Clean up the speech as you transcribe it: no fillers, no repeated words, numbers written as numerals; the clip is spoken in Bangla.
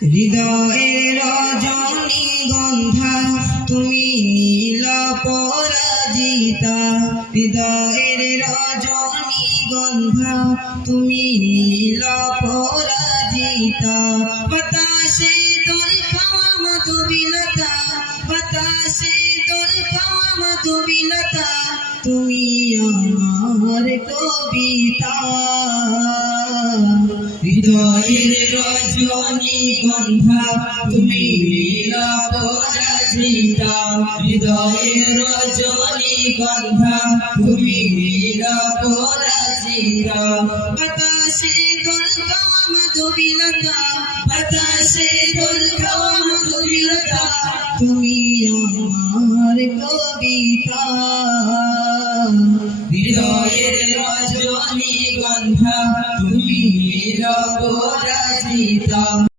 হৃদয়ের রজনীগন্ধা তুমি নীল পরাজিতা, হৃদয়ের রজনীগন্ধা তুমি নীল পরাজিতা। বাতাসে দোল খাওয়া মধুবিলতা, বাতাসে দোল খাওয়া মধুবিলতা, তুমি আমার কবিতা। হৃদয়ের রজনীগন্ধা তুমি নীল পরাজিতা, হৃদয়ের রজনীগন্ধা তুমি নীল পরাজিতা। বাতাসে দোল খাওয়া মধুবিলতা,